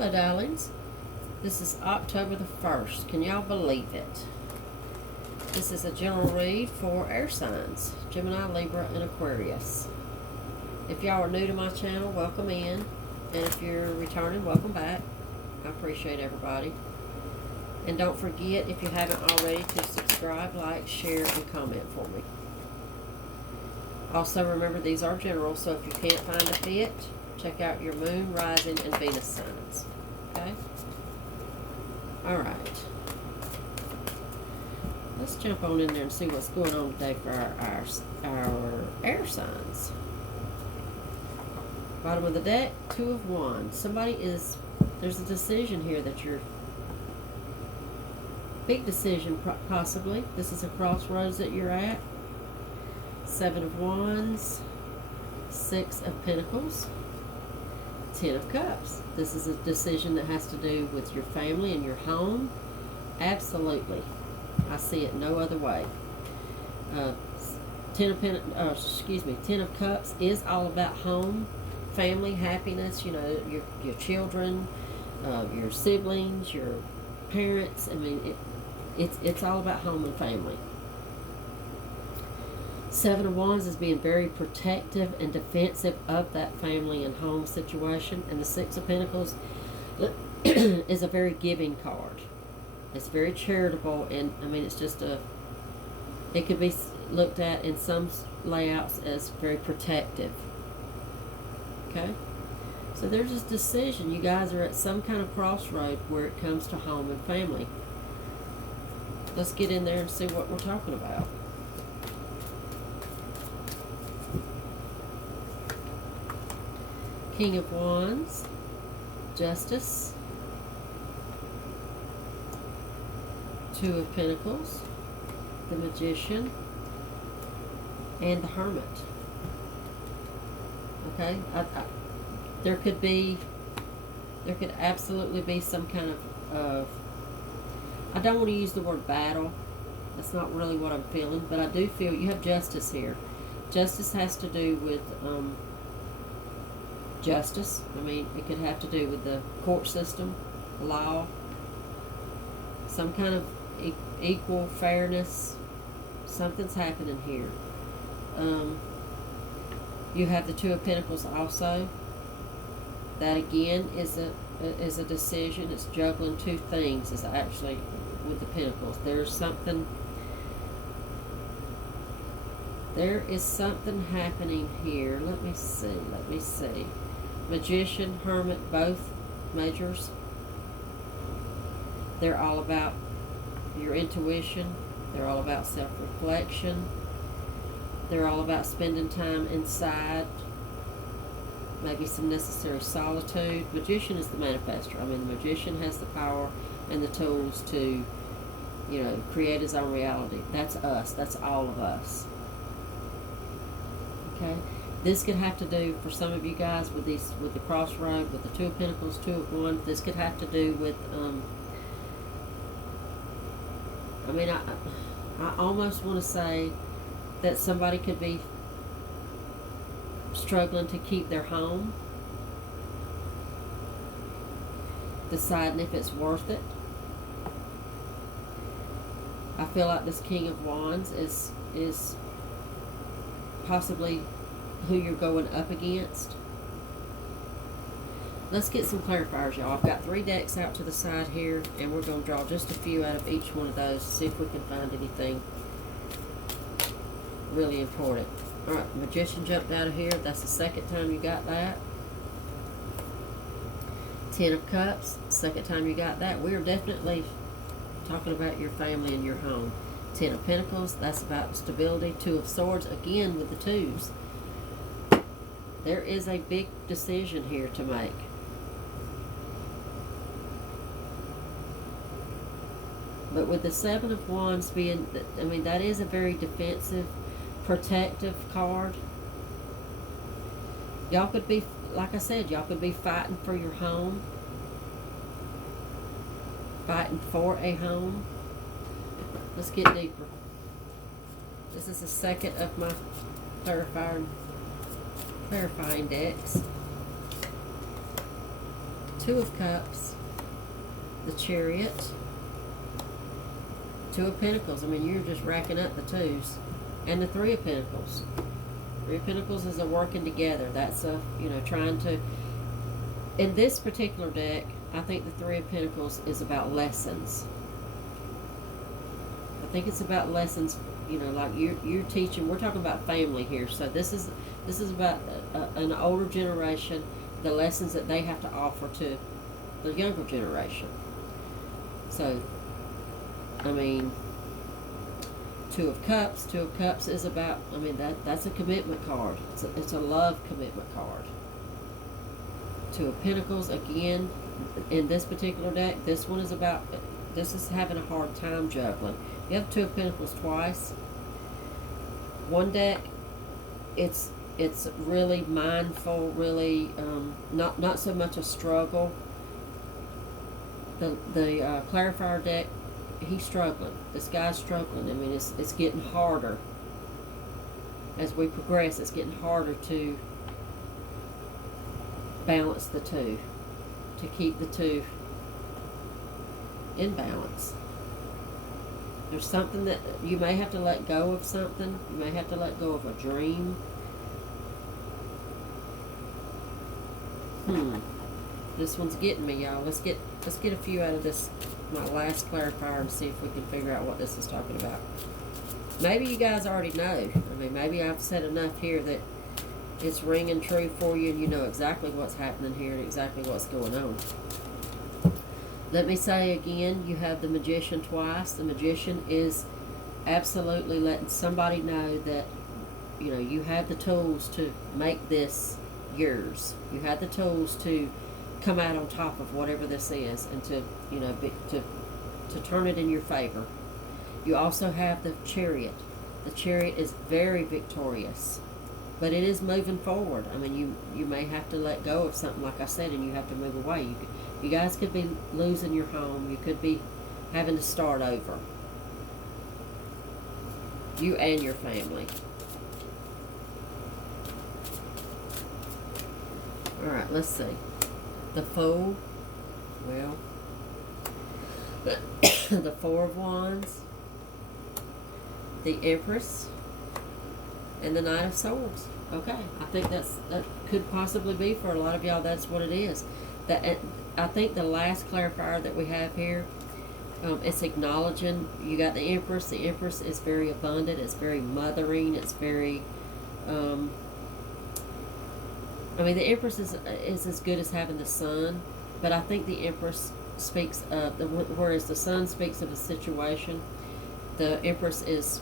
Hello, darlings. This is October the 1st. Can y'all believe it? This is a general read for air signs, Gemini, Libra, and Aquarius. If y'all are new to my channel, welcome in. And if you're returning, welcome back. I appreciate everybody. And don't forget, if you haven't already, to subscribe, like, share, and comment for me. Also, remember, these are general, so if you can't find a fit, check out your moon, rising, and Venus signs. Okay? Alright. Let's jump on in there and see what's going on today for our air signs. Bottom of the deck, Two of Wands. There's a decision here that you're, big decision possibly. This is a crossroads that you're at. Seven of Wands, Six of Pentacles, Ten of Cups. This is a decision that has to do with your family and your home. Absolutely. I see it no other way. Ten of Cups is all about home, family, happiness, you know, your children, your siblings, your parents. I mean, it's all about home and family. Seven of Wands is being very protective and defensive of that family and home situation. And the Six of Pentacles is a very giving card. It's very charitable, and I mean, it's just it could be looked at in some layouts as very protective. Okay? So there's this decision. You guys are at some kind of crossroad where it comes to home and family. Let's get in there and see what we're talking about. King of Wands, Justice, Two of Pentacles, the Magician, and the Hermit. Okay, there could absolutely be some kind of I don't want to use the word battle. That's not really what I'm feeling, but I do feel you have justice here. Justice has to do with justice. I mean, it could have to do with the court system, law, some kind of equal fairness. Something's happening here. You have the Two of Pentacles also. That again is a decision. It's juggling two things. Is actually with the Pentacles. There is something happening here. Let me see. Magician, Hermit, both majors. They're all about your intuition. They're all about self-reflection. They're all about spending time inside. Maybe some necessary solitude. Magician is the manifestor. I mean, the magician has the power and the tools to, you know, create his own reality. That's us. That's all of us. Okay? This could have to do, for some of you guys, with the crossroad, with the Two of Pentacles, Two of Wands. This could have to do with, I mean, I almost want to say that somebody could be struggling to keep their home, deciding if it's worth it. I feel like this King of Wands is possibly who you're going up against. Let's get some clarifiers, y'all. I've got 3 decks out to the side here, and we're going to draw just a few out of each one of those to see if we can find anything really important. Alright, Magician jumped out of here. That's the second time you got that. Ten of Cups, second time you got that. We are definitely talking about your family and your home. Ten of Pentacles, that's about stability. Two of Swords, again with the twos. There is a big decision here to make. But with the Seven of Wands being, I mean, that is a very defensive, protective card. Y'all could be, like I said, y'all could be fighting for your home. Fighting for a home. Let's get deeper. This is the second of my clarifying decks. Two of Cups, the Chariot, Two of Pentacles. I mean, you're just racking up the twos. And the Three of Pentacles. Three of Pentacles is a working together. That's a, trying to... In this particular deck, I think the Three of Pentacles is about lessons. I think it's about lessons, like you're teaching. We're talking about family here. So this is about an older generation, the lessons that they have to offer to the younger generation. So, I mean, Two of Cups is about, I mean, that's a commitment card. It's a love commitment card. Two of Pentacles, again, in this particular deck, this one is about, this is having a hard time juggling. You have Two of Pentacles twice. One deck, it's really mindful, really not so much a struggle. The clarifier deck, he's struggling. This guy's struggling. I mean, it's getting harder as we progress. It's getting harder to balance the two, to keep the two in balance. There's something that you may have to let go of something. You may have to let go of a dream. This one's getting me, y'all. Let's get a few out of this, my last clarifier, and see if we can figure out what this is talking about. Maybe you guys already know. I mean, maybe I've said enough here that it's ringing true for you, and you know exactly what's happening here and exactly what's going on. Let me say again, you have the Magician twice. The Magician is absolutely letting somebody know that, you have the tools to make this yours. You have the tools to come out on top of whatever this is, and to, to turn it in your favor. You also have the Chariot. The Chariot is very victorious, but it is moving forward. I mean, you may have to let go of something, like I said, and you have to move away. You guys could be losing your home. You could be having to start over. You and your family. Alright, let's see. The Fool. Well, the Four of Wands. The Empress. And the Knight of Swords. Okay, I think that could possibly be, for a lot of y'all, that's what it is. I think the last clarifier that we have here, it's acknowledging, you got the Empress. The Empress is very abundant. It's very mothering. It's very, I mean, the Empress is as good as having the Sun, but I think the Empress speaks of, whereas the Sun speaks of a situation, the Empress is,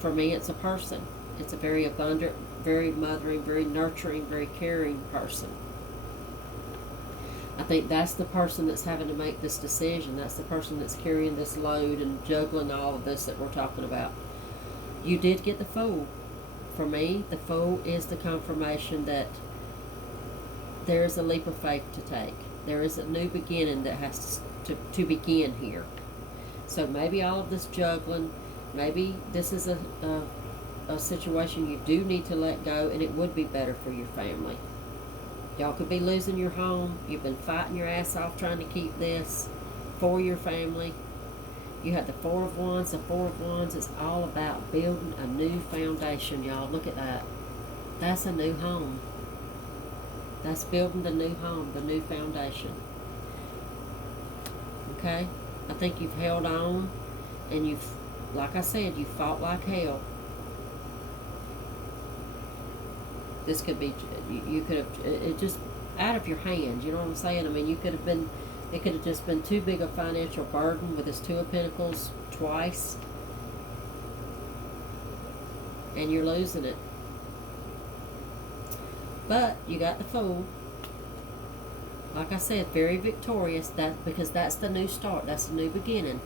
for me, it's a person. It's a very abundant, very mothering, very nurturing, very caring person. I think that's the person that's having to make this decision. That's the person that's carrying this load and juggling all of this that we're talking about. You did get the Fool. For me, the Fool is the confirmation that there is a leap of faith to take. There is a new beginning that has to begin here. So maybe all of this juggling, maybe this is a situation you do need to let go, and it would be better for your family. Y'all could be losing your home. You've been fighting your ass off trying to keep this for your family. You have the Four of Wands. The Four of Wands is all about building a new foundation, y'all. Look at that. That's a new home. That's building the new home, the new foundation. Okay? I think you've held on, and you've, like I said, you fought like hell. This could be, you could have, it just out of your hands, you know what I'm saying? I mean, you could have been, it could have just been too big a financial burden with this Two of Pentacles twice, and you're losing it. But you got the Fool. Like I said, very victorious. Because that's the new start. That's the new beginning.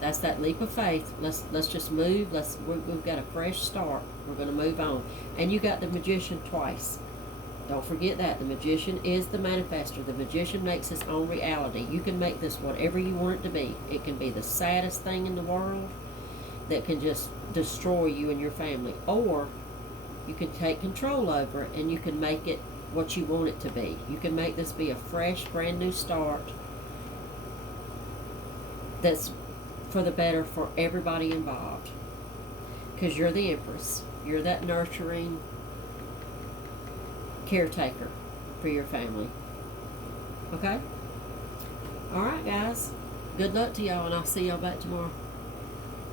That's that leap of faith. Let's just move. We've got a fresh start. We're going to move on. And you got the Magician twice. Don't forget that. The Magician is the manifester. The Magician makes his own reality. You can make this whatever you want it to be. It can be the saddest thing in the world that can just destroy you and your family. Or you can take control over it, and you can make it what you want it to be. You can make this be a fresh, brand new start that's for the better for everybody involved. Because you're the Empress. You're that nurturing caretaker for your family. Okay? Alright, guys. Good luck to y'all, and I'll see y'all back tomorrow.